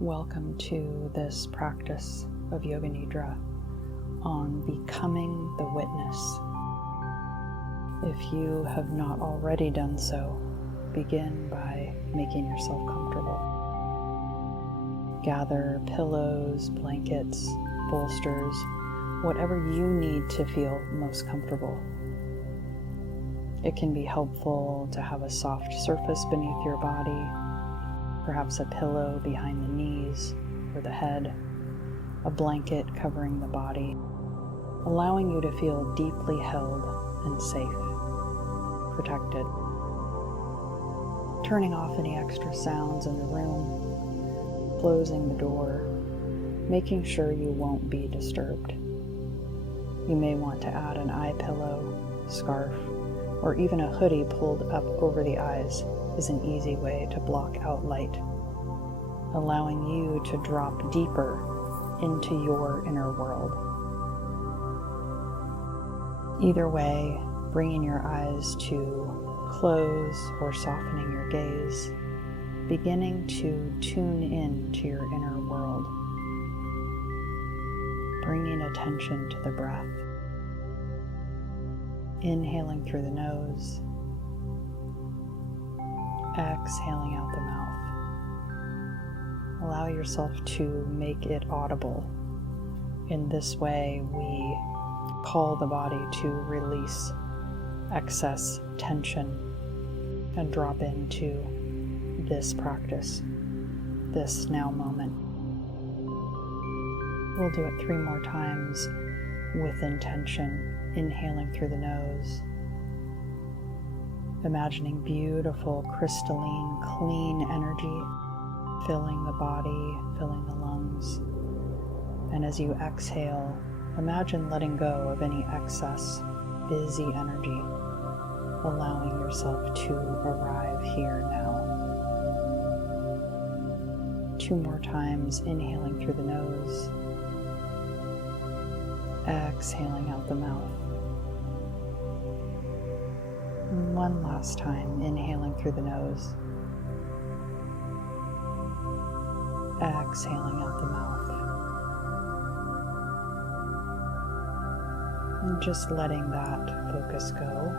Welcome to this practice of Yoga Nidra on becoming the witness. If you have not already done so, begin by making yourself comfortable. Gather pillows, blankets, bolsters, whatever you need to feel most comfortable. It can be helpful to have a soft surface beneath your body, perhaps a pillow behind the knees or the head, a blanket covering the body, allowing you to feel deeply held and safe, protected. Turning off any extra sounds in the room, closing the door, making sure you won't be disturbed. You may want to add an eye pillow, scarf, or even a hoodie pulled up over the eyes is an easy way to block out light, allowing you to drop deeper into your inner world. Either way, bringing your eyes to close or softening your gaze, beginning to tune in to your inner world, bringing attention to the breath. Inhaling through the nose, exhaling out the mouth. Allow yourself to make it audible. In this way, we call the body to release excess tension and drop into this practice, this now moment. We'll do it 3 more times with intention. Inhaling through the nose, imagining beautiful, crystalline, clean energy filling the body, filling the lungs. And as you exhale, imagine letting go of any excess, busy energy, allowing yourself to arrive here now. 2 more times, inhaling through the nose, exhaling out the mouth. 1 last time, inhaling through the nose, exhaling out the mouth, and just letting that focus go.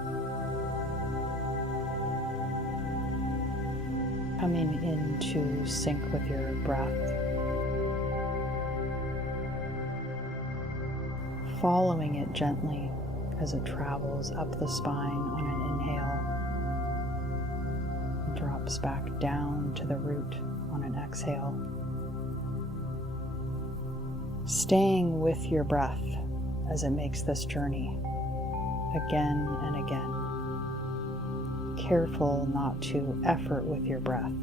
Coming into sync with your breath, following it gently as it travels up the spine on an inhale, drops back down to the root on an exhale. Staying with your breath as it makes this journey again and again. Careful not to effort with your breath,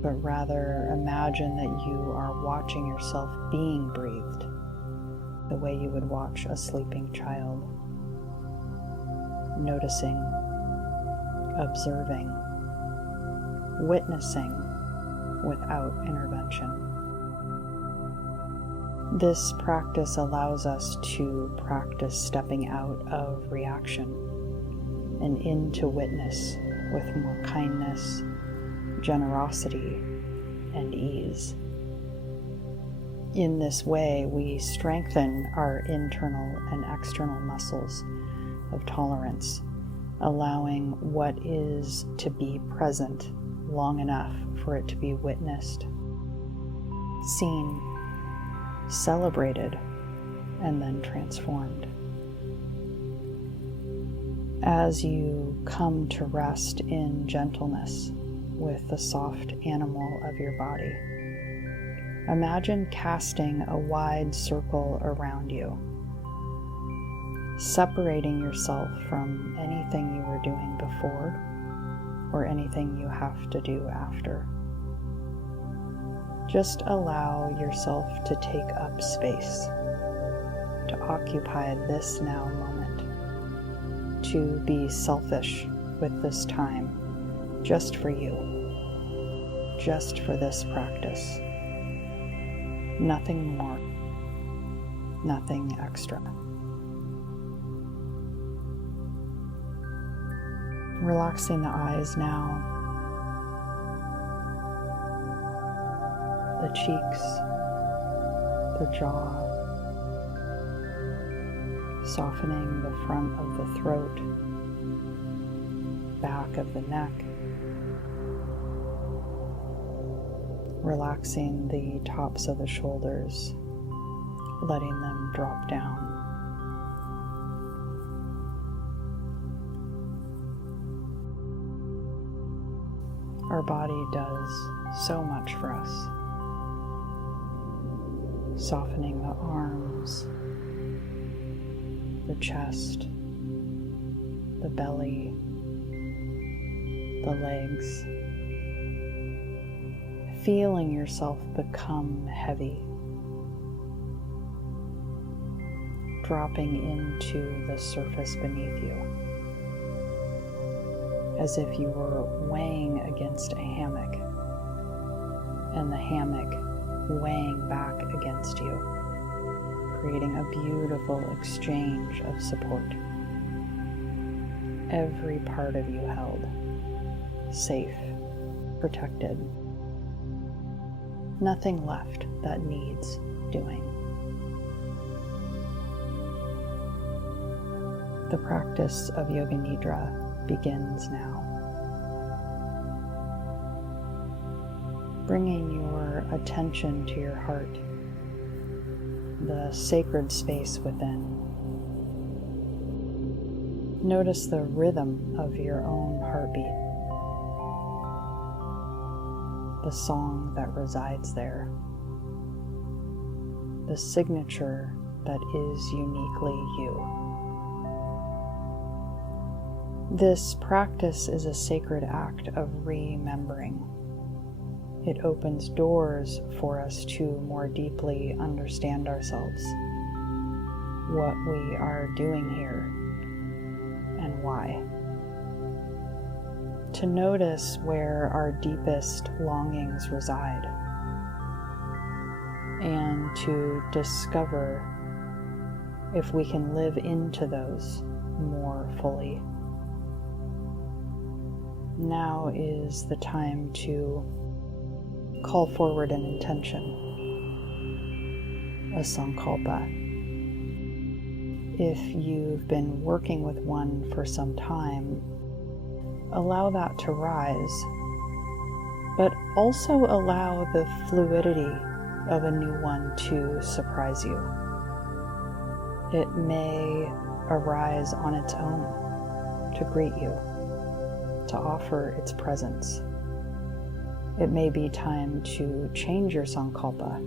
but rather imagine that you are watching yourself being breathed the way you would watch a sleeping child. Noticing, observing, witnessing without intervention. This practice allows us to practice stepping out of reaction and into witness with more kindness, generosity, and ease. In this way, we strengthen our internal and external muscles of tolerance, allowing what is to be present long enough for it to be witnessed, seen, celebrated, and then transformed. As you come to rest in gentleness with the soft animal of your body, imagine casting a wide circle around you, separating yourself from anything you were doing before or anything you have to do after. Just allow yourself to take up space, to occupy this now moment, to be selfish with this time, just for you, just for this practice. Nothing more, nothing extra. Relaxing the eyes now. the cheeks, the jaw, softening the front of the throat, back of the neck, relaxing the tops of the shoulders, letting them drop down. Our body does so much for us, softening the arms, the chest, the belly, the legs, feeling yourself become heavy, dropping into the surface beneath you, as if you were weighing against a hammock, and the hammock weighing back against you, creating a beautiful exchange of support. Every part of you held, safe, protected. Nothing left that needs doing. The practice of Yoga Nidra begins now. Bringing your attention to your heart, the sacred space within. Notice the rhythm of your own heartbeat, the song that resides there, the signature that is uniquely you. This practice is a sacred act of remembering. It opens doors for us to more deeply understand ourselves, what we are doing here, and why. To notice where our deepest longings reside, and to discover if we can live into those more fully. Now is the time to call forward an intention, a sankalpa. If you've been working with one for some time, allow that to rise, but also allow the fluidity of a new one to surprise you. It may arise on its own to greet you, to offer its presence. It may be time to change your sankalpa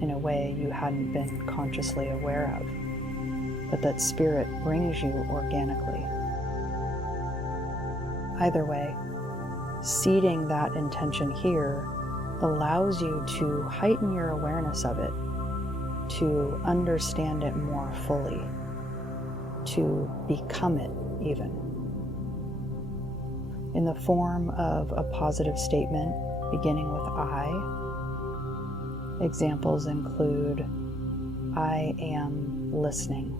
in a way you hadn't been consciously aware of, but that spirit brings you organically. Either way, seeding that intention here allows you to heighten your awareness of it, to understand it more fully, to become it even. In the form of a positive statement beginning with I, examples include, I am listening,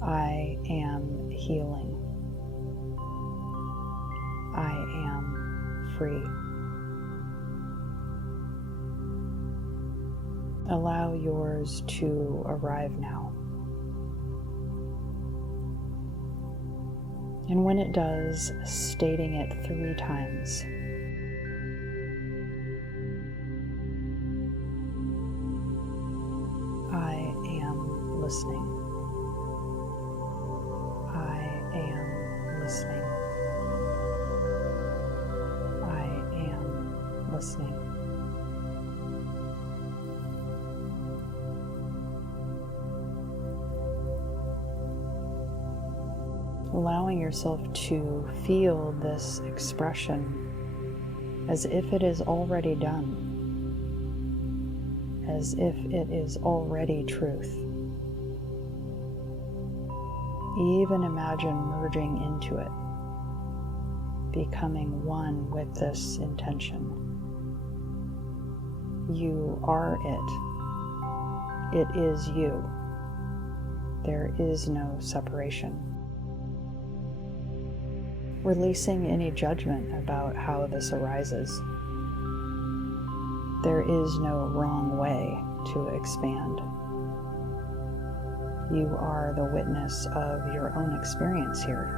I am healing, I am free. Allow yours to arrive now. And when it does, stating it 3 times. I am listening. I am listening. I am listening. Allowing yourself to feel this expression as if it is already done, as if it is already truth. Even imagine merging into it, becoming one with this intention. You are it. It is you. There is no separation. Releasing any judgment about how this arises. There is no wrong way to expand. You are the witness of your own experience here.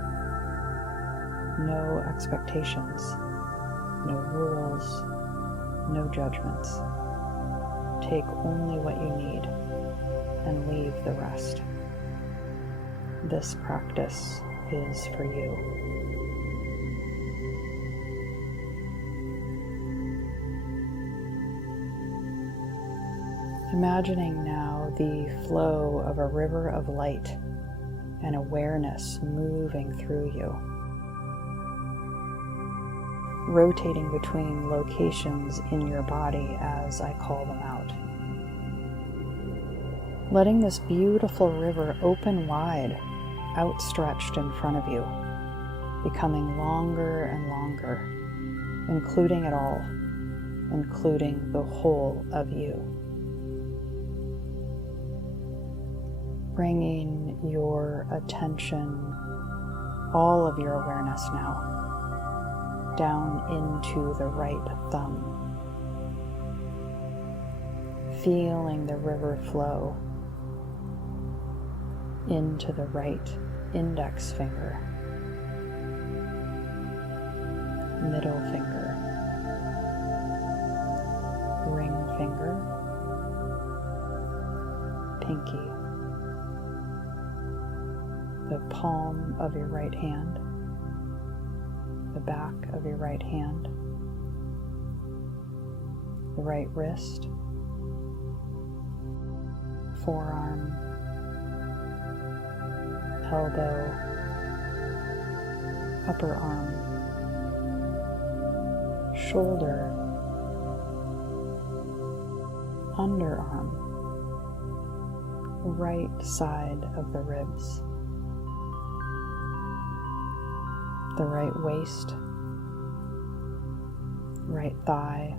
No expectations, no rules, no judgments. Take only what you need and leave the rest. This practice is for you. Imagining now the flow of a river of light and awareness moving through you, rotating between locations in your body as I call them out. Letting this beautiful river open wide, outstretched in front of you, becoming longer and longer, including it all, including the whole of you. Bringing your attention, all of your awareness now, down into the right thumb. Feeling the river flow into the right index finger, middle finger, ring finger, pinky, the palm of your right hand, the back of your right hand, the right wrist, forearm, elbow, upper arm, shoulder, underarm, right side of the ribs, the right waist, right thigh,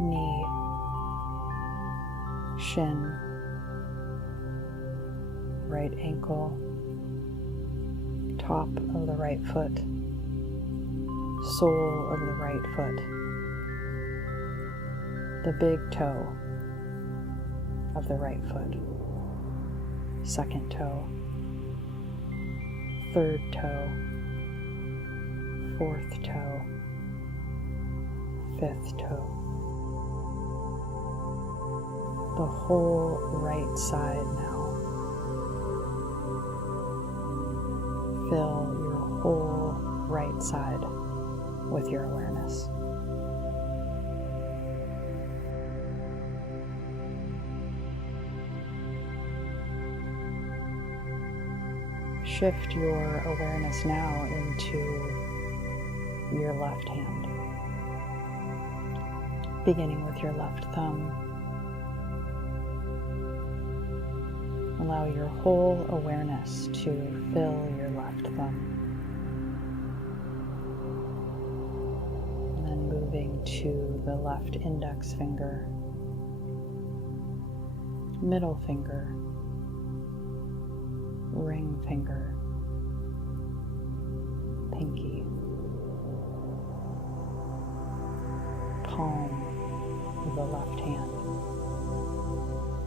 knee, shin, right ankle, top of the right foot, sole of the right foot, the big toe of the right foot, second toe, third toe, fourth toe, fifth toe. The whole right side now. Fill your whole right side with your awareness. Shift your awareness now into your left hand, beginning with your left thumb. Allow your whole awareness to fill your left thumb. And then moving to the left index finger, middle finger, ring finger, pinky, palm of the left hand,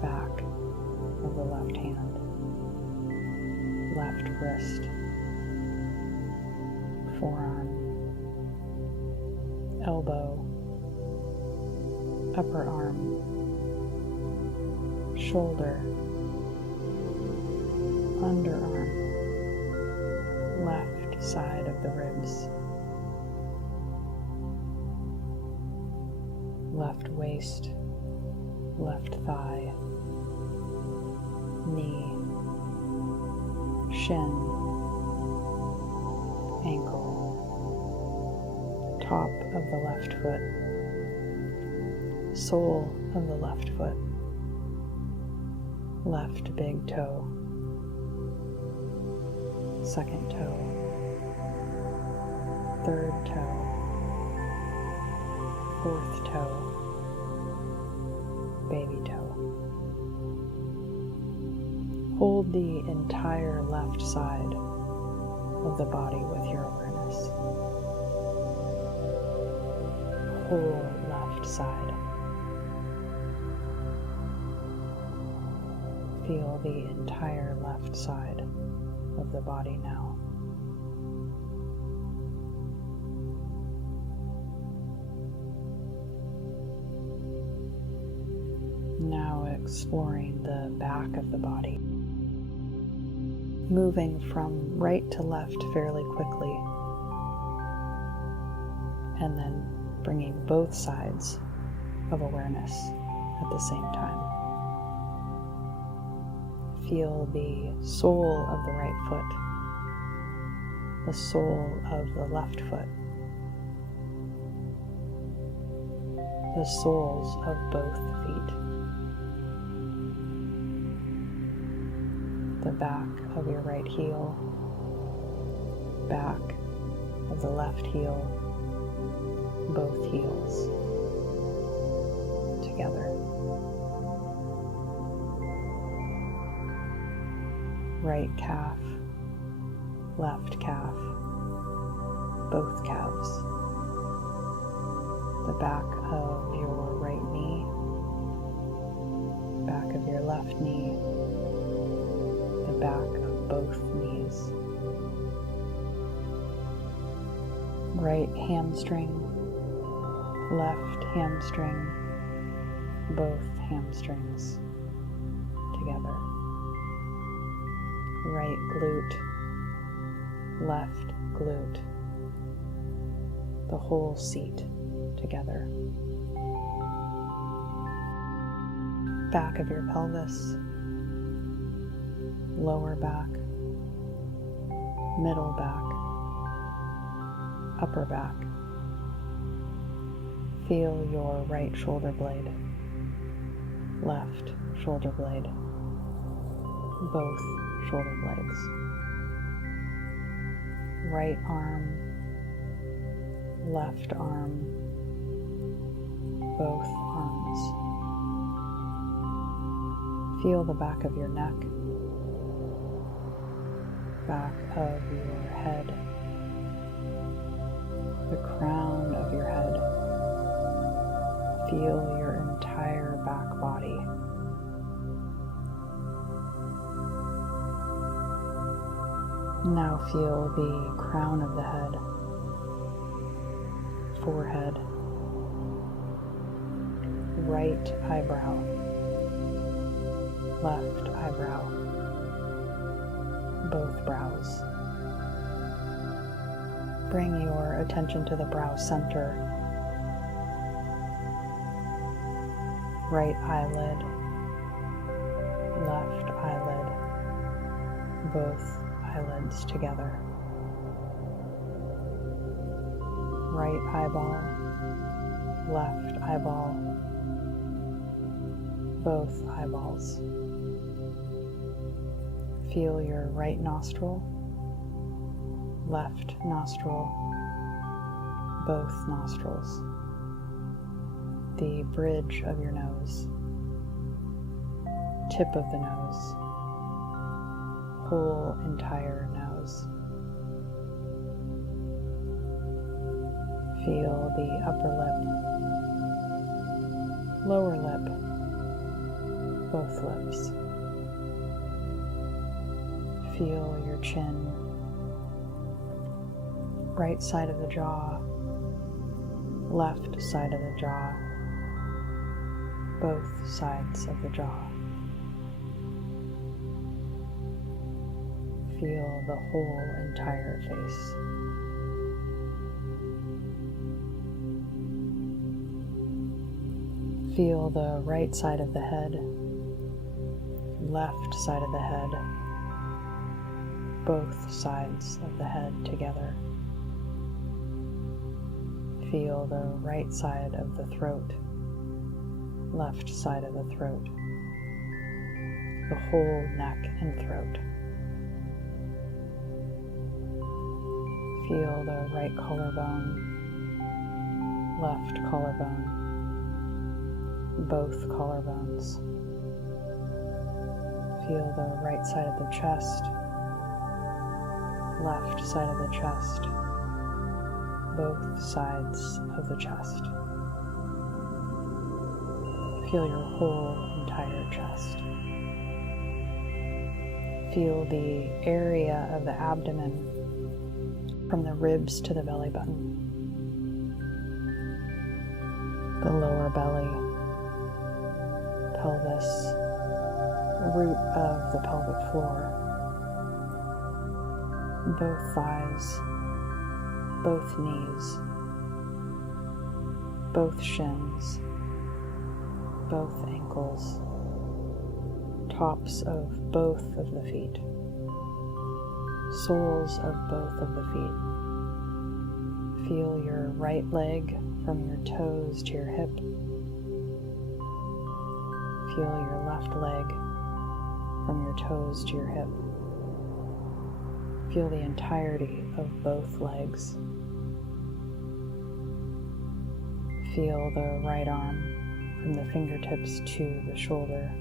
back of the left hand, left wrist, forearm, elbow, upper arm, shoulder, underarm, left side of the ribs, left waist, left thigh, knee, shin, ankle, top of the left foot, sole of the left foot, left big toe, second toe, third toe, fourth toe, baby toe. Hold the entire left side of the body with your awareness. whole left side. Feel the entire left side of the body now. Now exploring the back of the body, moving from right to left fairly quickly, and then bringing both sides of awareness at the same time. Feel the sole of the right foot, the sole of the left foot, the soles of both feet, the back of your right heel, back of the left heel, both heels together. Right calf, left calf, both calves, the back of your right knee, back of your left knee, the back of both knees, right hamstring, left hamstring, both hamstrings together. Right glute, left glute, the whole seat together. Back of your pelvis, lower back, middle back, upper back. Feel your right shoulder blade, left shoulder blade, both shoulder blades. Right arm, left arm, both arms. Feel the back of your neck, back of your head, the crown of your head. Feel your entire back body. Now feel the crown of the head, forehead, right eyebrow, left eyebrow, both brows. Bring your attention to the brow center, right eyelid, left eyelid, both eyelids together. Right eyeball, left eyeball, both eyeballs. Feel your right nostril, left nostril, both nostrils. The bridge of your nose, tip of the nose, whole entire nose. Feel the upper lip, lower lip, both lips. Feel your chin, right side of the jaw, left side of the jaw, both sides of the jaw. Feel the whole entire face. Feel the right side of the head, left side of the head, both sides of the head together. Feel the right side of the throat, left side of the throat, the whole neck and throat. Feel the right collarbone, left collarbone, both collarbones. Feel the right side of the chest, left side of the chest, both sides of the chest. Feel your whole entire chest. Feel the area of the abdomen from the ribs to the belly button, the lower belly, pelvis, root of the pelvic floor, both thighs, both knees, both shins, both ankles, tops of both of the feet, soles of both of the feet. Feel your right leg from your toes to your hip. Feel your left leg from your toes to your hip. Feel the entirety of both legs. Feel the right arm from the fingertips to the shoulder,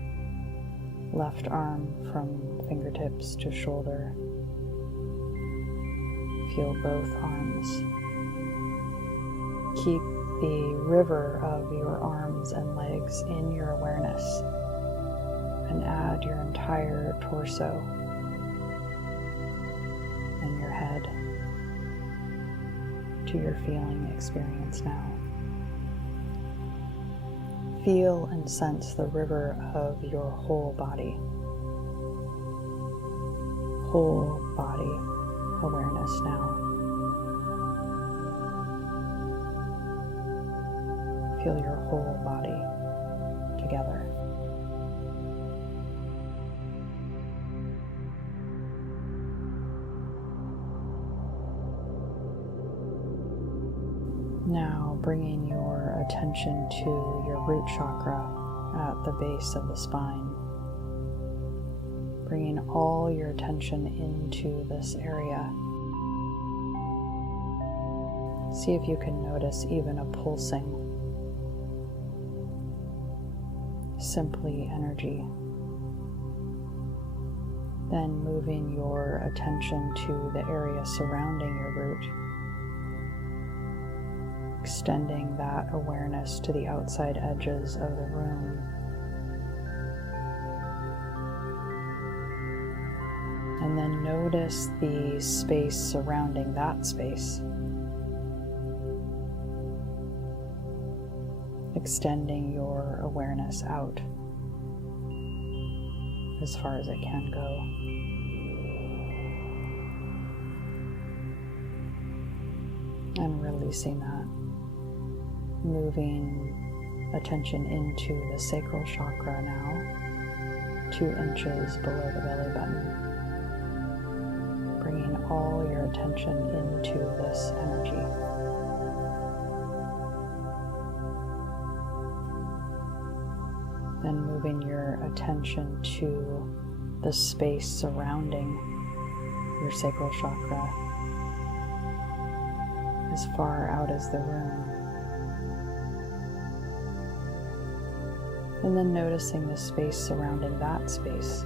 left arm from fingertips to shoulder. Feel both arms. Keep the river of your arms and legs in your awareness and add your entire torso and your head to your feeling experience now. Feel and sense the river of your whole body. Whole body awareness now. Feel your whole body together. Now bringing your attention to your root chakra at the base of the spine. Bringing all your attention into this area. See if you can notice even a pulsing, simply energy. Then moving your attention to the area surrounding your root. Extending that awareness to the outside edges of the room. And then notice the space surrounding that space. Extending your awareness out as far as it can go. And releasing that. Moving attention into the sacral chakra now, 2 inches below the belly button. Bringing all your attention into this energy. Then moving your attention to the space surrounding your sacral chakra, as far out as the room. And then noticing the space surrounding that space.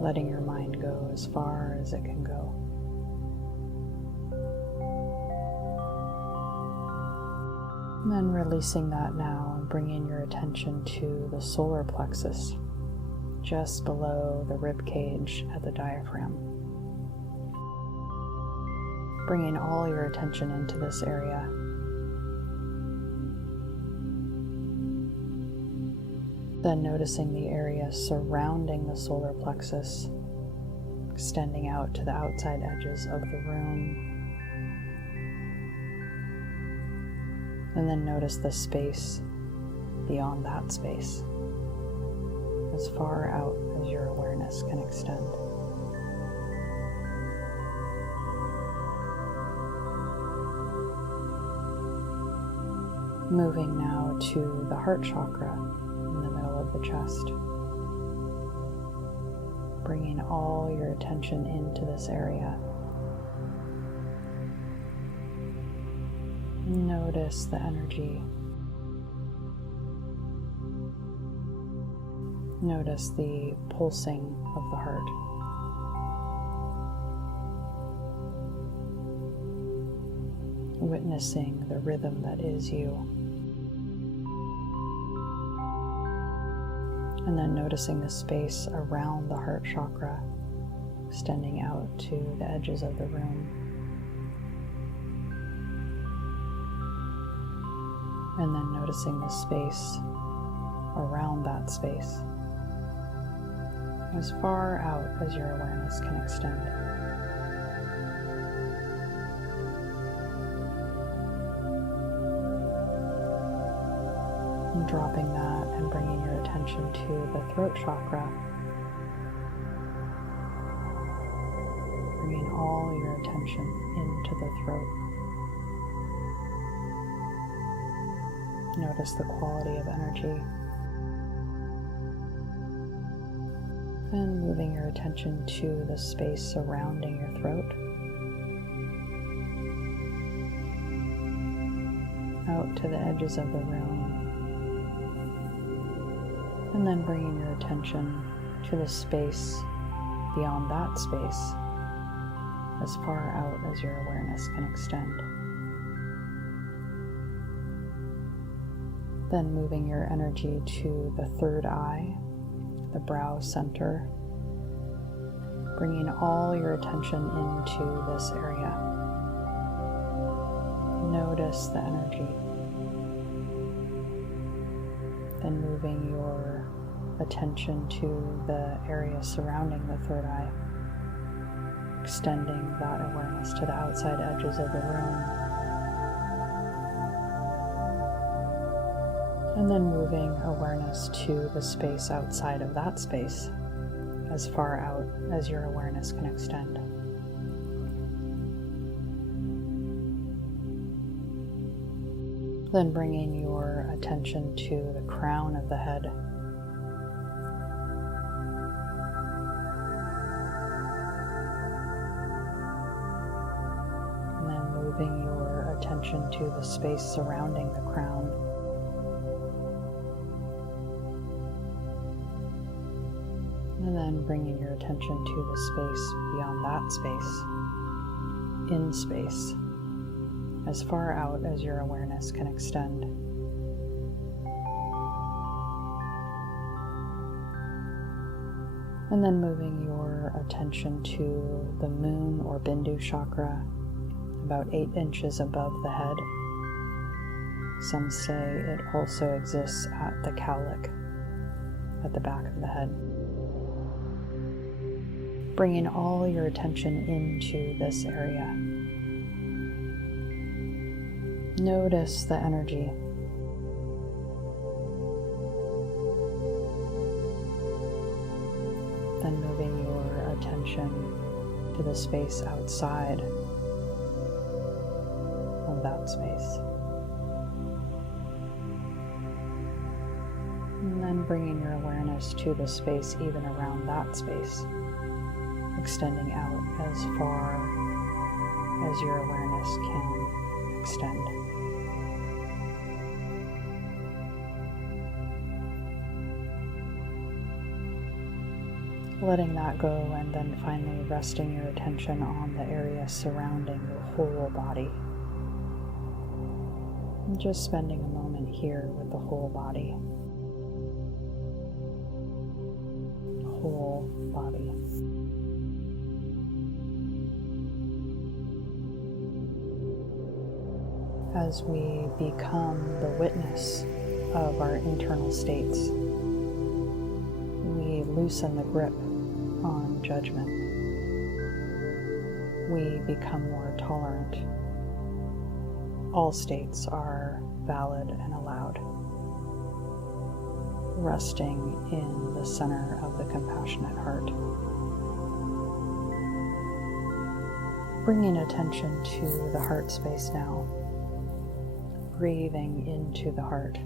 Letting your mind go as far as it can go. And then releasing that now and bringing your attention to the solar plexus, just below the rib cage at the diaphragm. Bringing all your attention into this area. Then noticing the area surrounding the solar plexus, extending out to the outside edges of the room. And then notice the space beyond that space, as far out as your awareness can extend. Moving now to the heart chakra in the middle of the chest. Bringing all your attention into this area. Notice the energy. Notice the pulsing of the heart. witnessing the rhythm that is you. And then noticing the space around the heart chakra, extending out to the edges of the room. And then noticing the space around that space, as far out as your awareness can extend. And dropping that and bringing your attention to the throat chakra, bringing all your attention into the throat. Notice the quality of energy. And moving your attention to the space surrounding your throat. Out to the edges of the room. And then bringing your attention to the space beyond that space, as far out as your awareness can extend. Then moving your energy to the third eye, the brow center, bringing all your attention into this area. Notice the energy. Then moving your attention to the area surrounding the third eye, extending that awareness to the outside edges of the room. And then moving awareness to the space outside of that space, as far out as your awareness can extend. Then bringing your attention to the crown of the head. And then moving your attention to the space surrounding the crown. And then bringing your attention to the space beyond that space, in space, as far out as your awareness can extend. And then moving your attention to the moon or bindu chakra, about 8 inches above the head. Some say it also exists at the cowlick, at the back of the head. Bringing all your attention into this area. Notice the energy. Then moving your attention to the space outside of that space. And then bringing your awareness to the space even around that space, extending out as far as your awareness can extend. Letting that go, and then finally resting your attention on the area surrounding your whole body. And just spending a moment here with the whole body. Whole body. As we become the witness of our internal states, we loosen the grip on judgment. We become more tolerant. All states are valid and allowed. Resting in the center of the compassionate heart. Bringing attention to the heart space now. Breathing into the heart.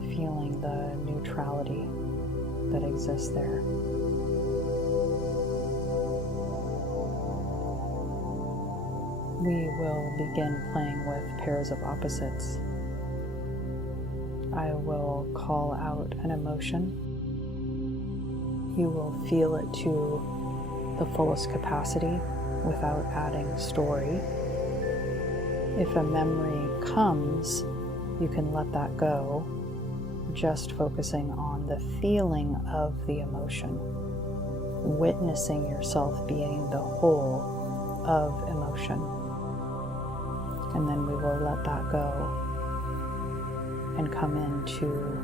Feeling the neutrality that exists there. We will begin playing with pairs of opposites. I will call out an emotion. You will feel it to the fullest capacity without adding story. If a memory comes, you can let that go, just focusing on the feeling of the emotion, witnessing yourself being the whole of emotion. And then we will let that go and come into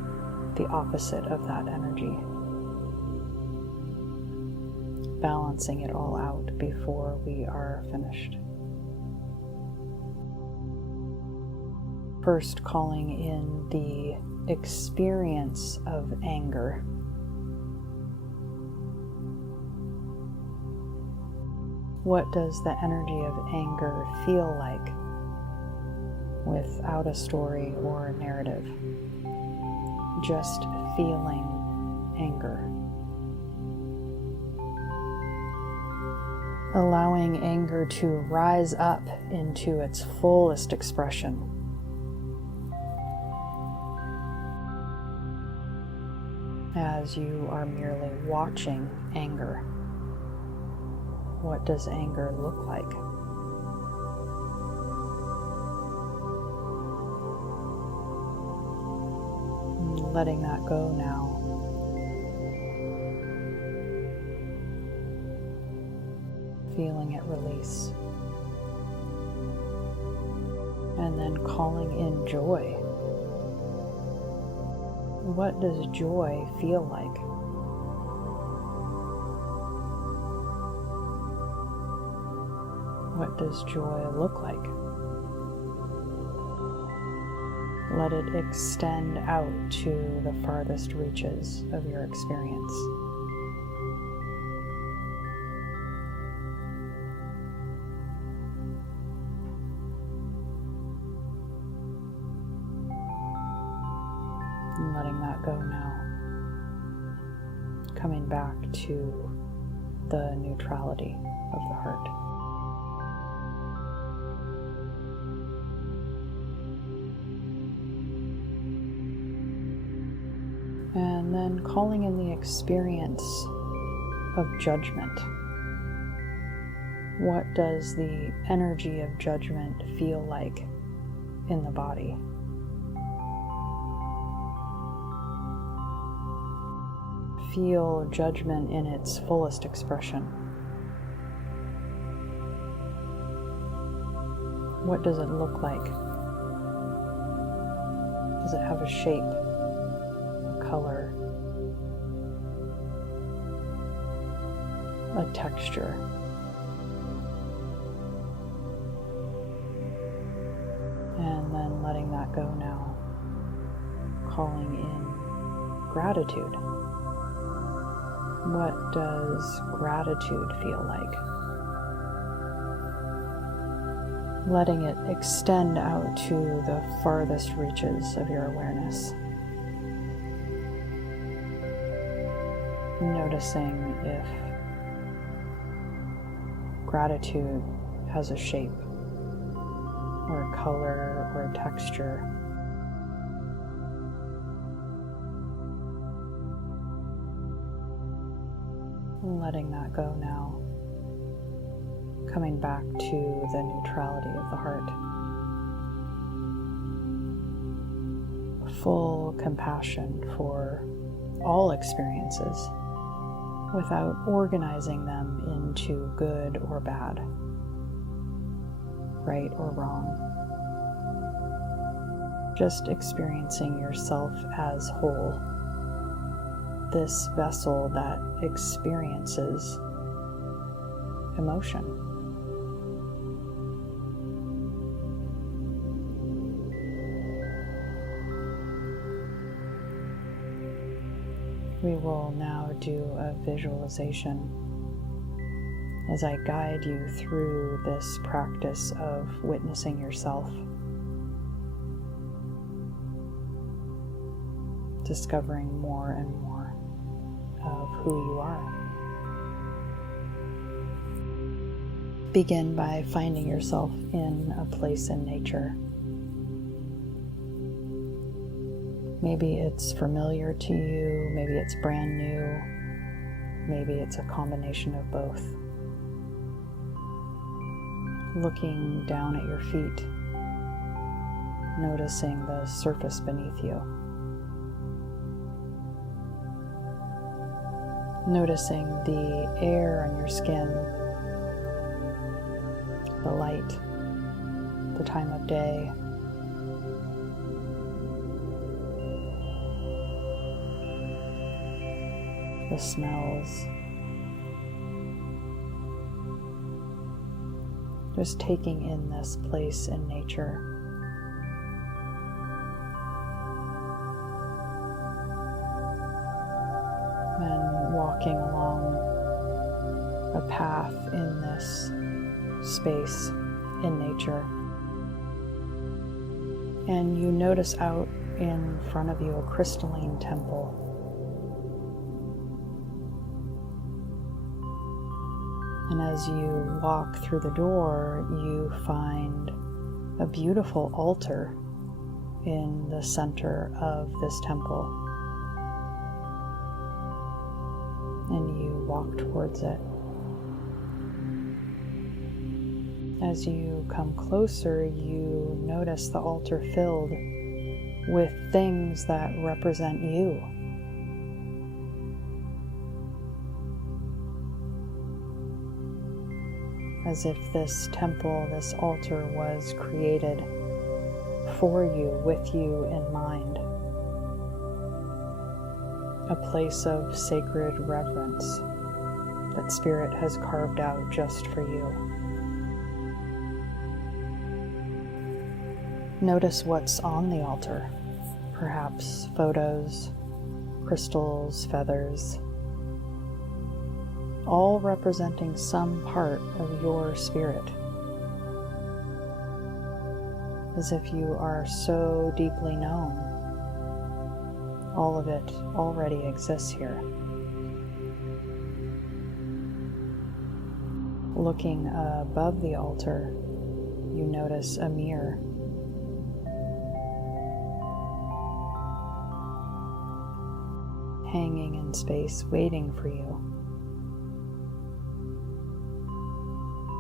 the opposite of that energy, balancing it all out before we are finished. First, calling in the experience of anger. What does the energy of anger feel like without a story or a narrative? Just feeling anger. Allowing anger to rise up into its fullest expression. As you are merely watching anger, what does anger look like? Letting that go now. Feeling it release. And then calling in joy. What does joy feel like? What does joy look like? Let it extend out to the farthest reaches of your experience. And letting that go now. Coming back to the neutrality of the heart. And then calling in the experience of judgment. What does the energy of judgment feel like in the body? Feel judgment in its fullest expression. What does it look like? Does it have a shape? Color, a texture. And then letting that go now. Calling in gratitude. What does gratitude feel like? Letting it extend out to the farthest reaches of your awareness. Noticing if gratitude has a shape or a color or a texture. Letting that go now. Coming back to the neutrality of the heart. Full compassion for all experiences, without organizing them into good or bad, right or wrong. Just experiencing yourself as whole, this vessel that experiences emotion. We will now do a visualization as I guide you through this practice of witnessing yourself, discovering more and more of who you are. Begin by finding yourself in a place in nature. Maybe it's familiar to you, maybe it's brand new, maybe it's a combination of both. looking down at your feet, noticing the surface beneath you. Noticing the air on your skin, the light, the time of day. The smells. Just taking in this place in nature. And walking along a path in this space in nature. And you notice out in front of you a crystalline temple. And as you walk through the door, you find a beautiful altar in the center of this temple. And you walk towards it. As you come closer, you notice the altar filled with things that represent you. As if this temple, this altar was created for you, with you in mind. A place of sacred reverence that Spirit has carved out just for you. Notice what's on the altar. Perhaps photos, crystals, feathers, all representing some part of your spirit. As if you are so deeply known, all of it already exists here. Looking above the altar, you notice a mirror. Hanging in space, waiting for you.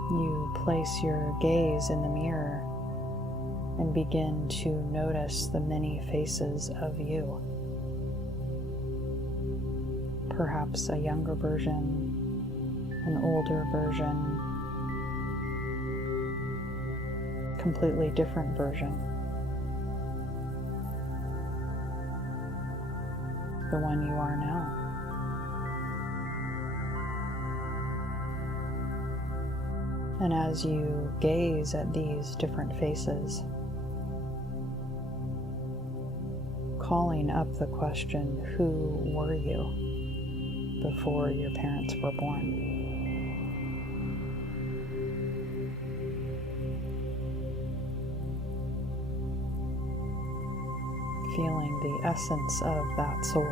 You place your gaze in the mirror and begin to notice the many faces of you. Perhaps a younger version, an older version, completely different version. The one you are now. And as you gaze at these different faces, calling up the question, who were you before your parents were born? Feeling the essence of that soul,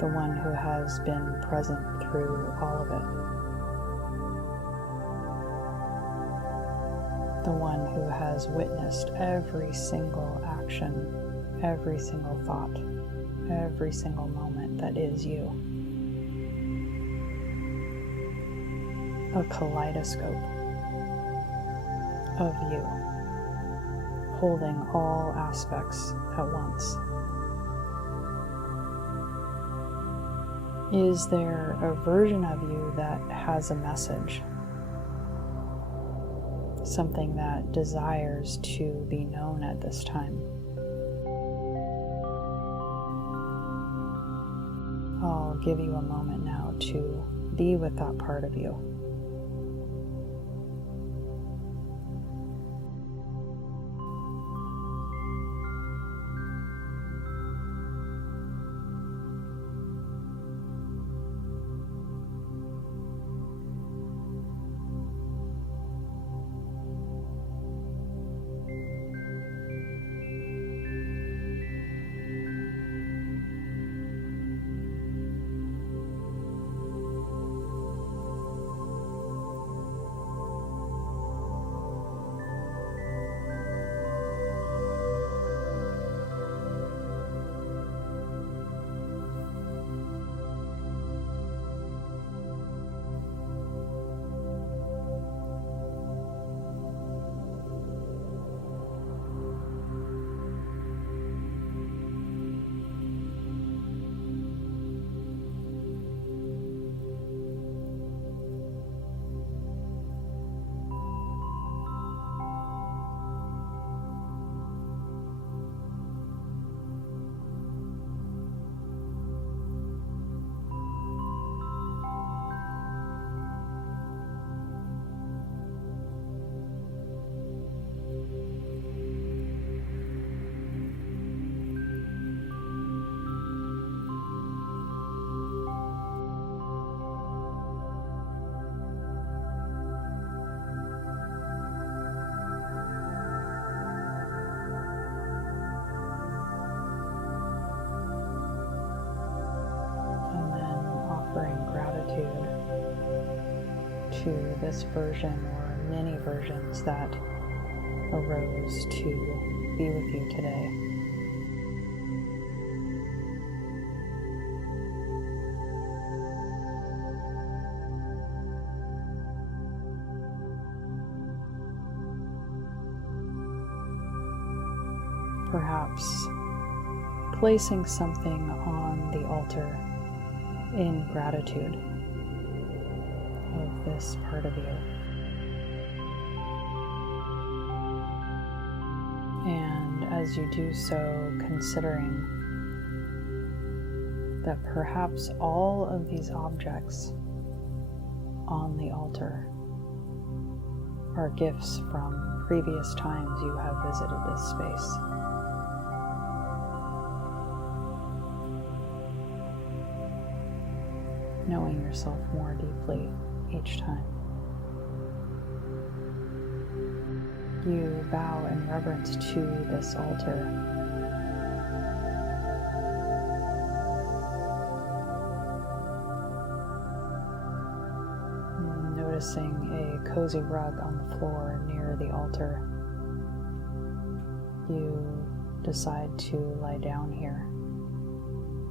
the one who has been present through all of it. The one who has witnessed every single action, every single thought, every single moment that is you. A kaleidoscope of you, holding all aspects at once. Is there a version of you that has a message? Something that desires to be known at this time? I'll give you a moment now to be with that part of you. to this version or many versions that arose to be with you today. Perhaps placing something on the altar in gratitude of this part of you. And as you do so, considering that perhaps all of these objects on the altar are gifts from previous times you have visited this space. Knowing yourself more deeply each time. You bow in reverence to this altar. Noticing a cozy rug on the floor near the altar, you decide to lie down here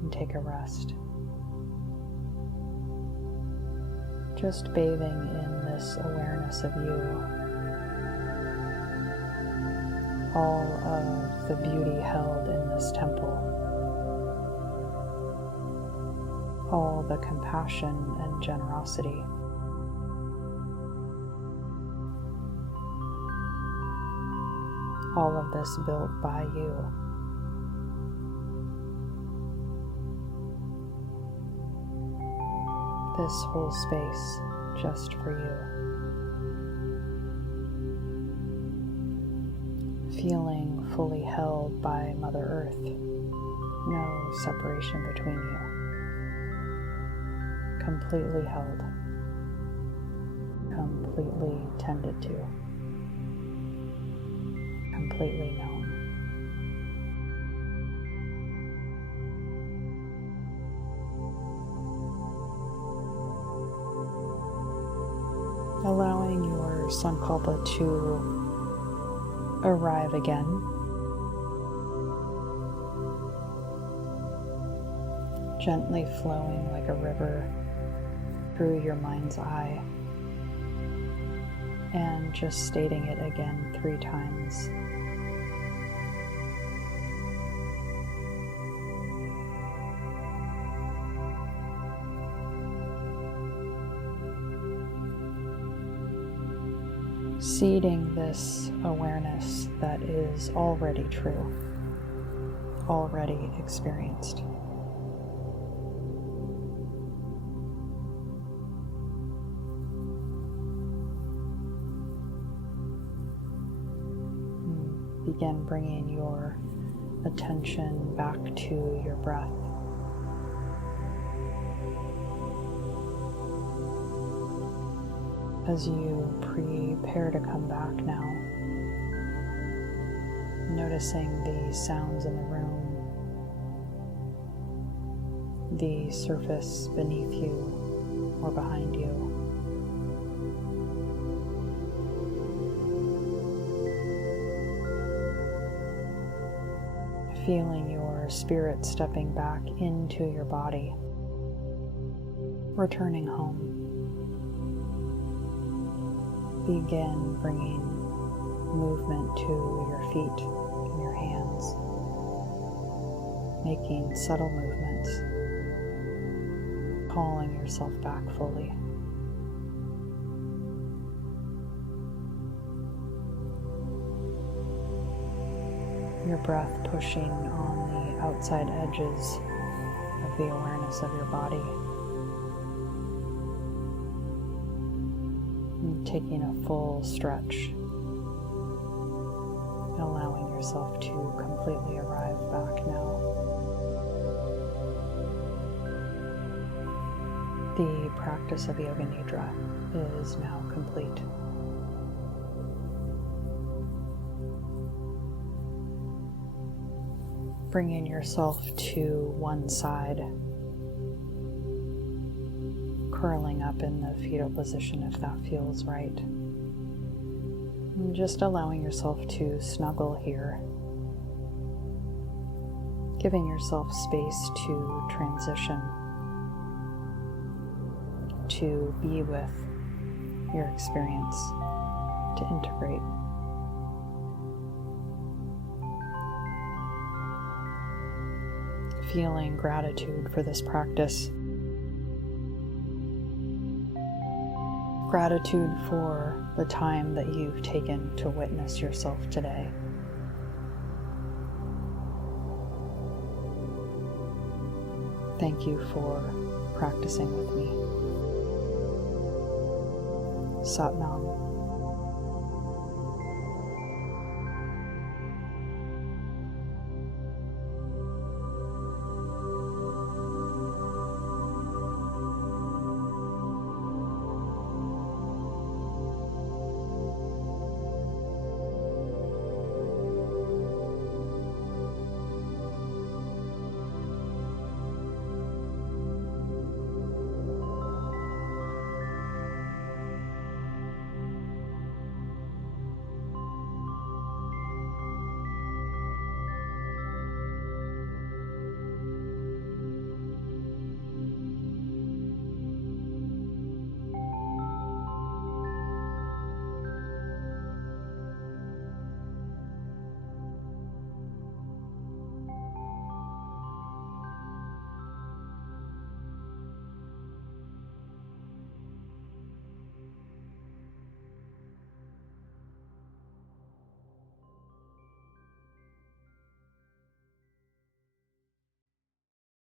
and take a rest. Just bathing in this awareness of you, all of the beauty held in this temple, all the compassion and generosity, all of this built by you. This whole space just for you. Feeling fully held by Mother Earth. No separation between you. Completely held. Completely tended to. Completely known. Allowing your sankalpa to arrive again. Gently flowing like a river through your mind's eye. And just stating it again 3 times. Seeding this awareness that is already true, already experienced. Begin bringing your attention back to your breath. As you prepare to come back now, noticing the sounds in the room, the surface beneath you or behind you. Feeling your spirit stepping back into your body, returning home. Begin bringing movement to your feet and your hands, making subtle movements, calling yourself back fully. Your breath pushing on the outside edges of the awareness of your body. And taking a full stretch, allowing yourself to completely arrive back now. The practice of Yoga Nidra is now complete. Bringing yourself to one side, curling up in the fetal position if that feels right. And just allowing yourself to snuggle here, giving yourself space to transition, to be with your experience, to integrate. Feeling gratitude for this practice. Gratitude for the time that you've taken to witness yourself today. Thank you for practicing with me. Sat Nam.